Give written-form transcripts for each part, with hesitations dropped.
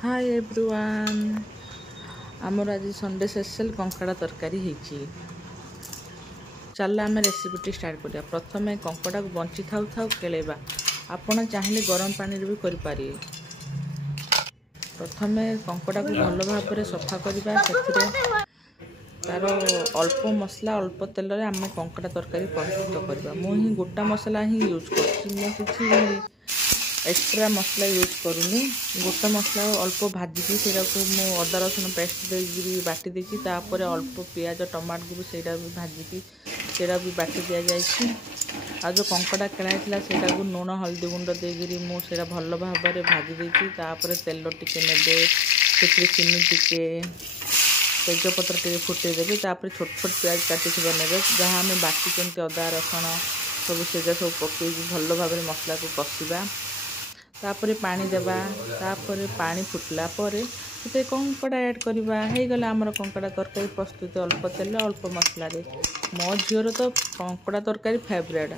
Hi everyone आमर आज Sunday special कंकड़ा तरकारी होईची। चल आम रेसिपीटी स्टार्ट करिया। प्रथम कंकड़ा को बंची थाउ थाउ केलेबा आपण चाहिए गरम पानी भी करि पारे। प्रथम कंकड़ा को भल भाव में सफा करवा से तार अल्प मसला अल्प तेल रे आम कंकड़ा तरकारी प्रस्तुत करवा। मुझे गोटा मसला ही यूज कर एक्स्ट्रा मसला यूज करूनी। गोटा मसला अल्प भाजिकी से अदा रसुण पेस्ट दे बाटी देती अल्प पियाज टमाटो को भी भाजिकी से भी बाटी दि जाए। आ जो कंकड़ा केड़ा से लुण हल्दी गुंड देकर मुझे भल भाव में भाजी देती। तेल टिके ने चीनी टिके तेजपत्र टे फुटेदेवे। छोट छोट प्याज काटी ने जहाँ आम बाटी अदा रसुण सब से सब पकई भल भाव में मसला को कषा। तापर पानी देवा। तापर पानी फुटला से कंकड़ा ऐड करवा। हो गला आमर कंकड़ा तरकारी प्रस्तुत। अल्प तेल अल्प मसला रे मो झीर तो कंकड़ा तरकारी फेवरेट।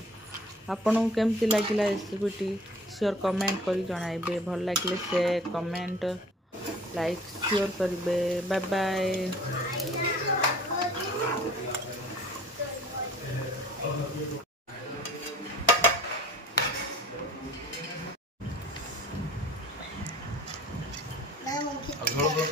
आपन केमती लगिला रेसिपीटी श्योर कमेंट कर जणाइबे। भल लगे शेयर कमेंट लाइक श्योर करेंगे। Bye bye. झोल